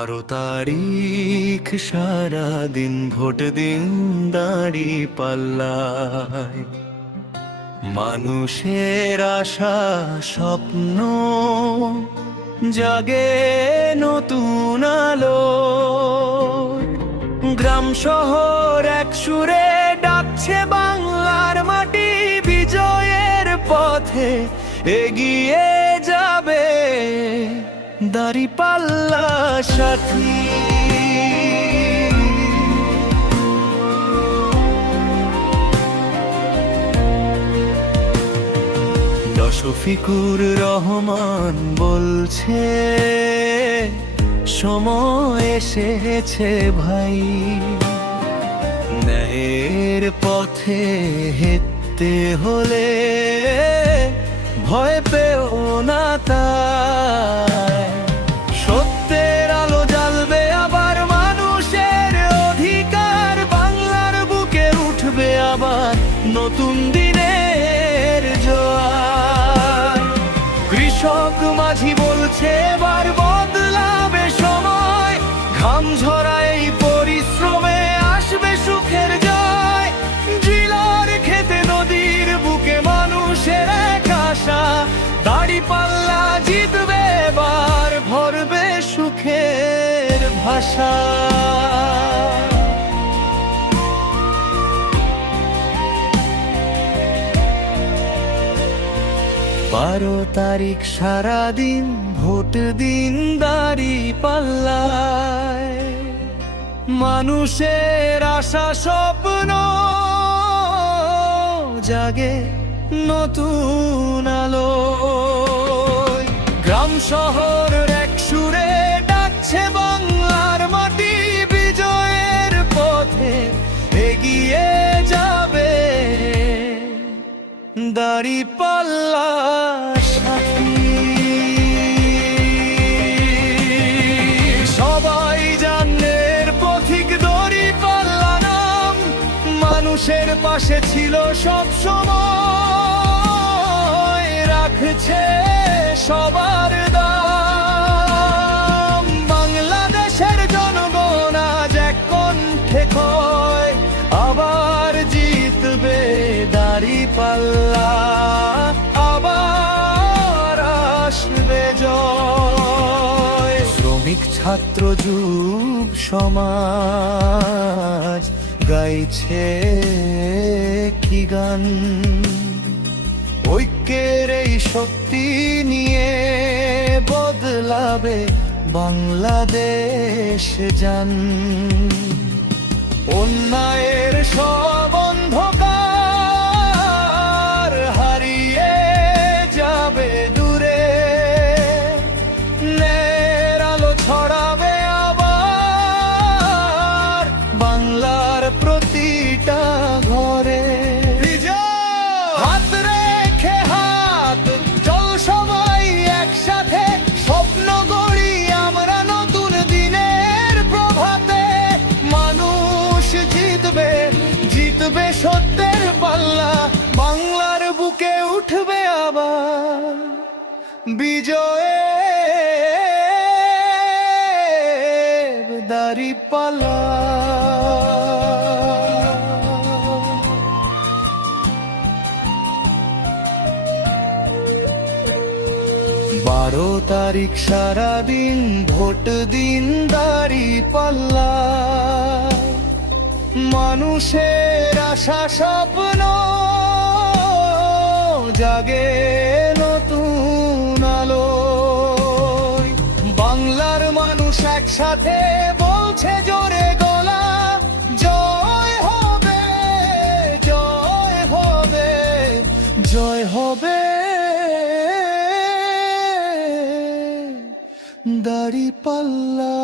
12 তারিখ সারাদিন ভোট দিন দাঁড়ি পাল্লায়, মানুষের আশা স্বপ্ন জাগে নতুন আলো। গ্রাম শহর এক সুরে ডাকছে বাংলার মাটি, বিজয়ের পথে এগিয়ে যাবে দাঁড়িপাল্লা সাথী। শফিকুর রহমান বলছে, সময় এসেছে ভাই, ন্যায়ের পথে হেঁটতে হলে ভয় পেও না তাই। সত্যের আলো জ্বালবে আবার, মানুষের অধিকার বাংলার বুকে উঠবে আবার নতুন দিনের জোয়ার। কৃষক মাঝি বলছে এবার বদলাবে সময়, ঘাম ঝরায় এই পরিশ্রমে আসবে সুখের জয়। জিলার খেতে নদীর বুকে মানুষের এক আশা, দাঁড়িপাল্লা জিতবে এবার, ভরবে সুখের ভাষা। 12 তারিখ সারাদিন ভোট দিন দাঁড়িপাল্লায়, মানুষের আশা স্বপ্ন জাগে নতুন আলো। গ্রাম শহর এক সুরে ডাকছে বাংলার মাটি, বিজয়ের পথে এগিয়ে যাবে দাঁড়িপাল্লা সাথী। সবাই জানের পথিক দাঁড়িপাল্লা নাম, মানুষের পাশে ছিল সব সময়, রাখছে সবার দাম। বাংলাদেশের জনগণ আজ এক কণ্ঠে কয়, আবার জিতবে দাঁড়িপাল্লা, আবার আসবে জয়। শ্রমিক ছাত্র যুব সমাজ গাইছে কি গান, ঐক্যের এই শক্তি নিয়ে বদলাবে বাংলাদেশ জান। অন্যায়ের সব অন্ধকার হারিয়ে যাবে দূরে, ন্যায়ের আলো ছড়াবে আবার বাংলার প্রতিটা ঘরে। হাত রেখে হাত চল সবাই একসাথে, স্বপ্ন গড়ি আমরা নতুন দিনের প্রভাতে। মানুষ জিতবে, জিতবে সত্যের পাল্লা, বাংলার বুকে উঠবে আবার বিজয়ের দাঁড়িপাল্লা। 12 তারিখ সারাদিন ভোট দিন দাঁড়িপাল্লা, মানুষের আশা স্বপ্ন জাগে নতুন আলো। বাংলার মানুষ একসাথে বলছে জোরে গলা, জয় হবে, জয় হবে, জয় হবে দাঁড়িপাল্লা।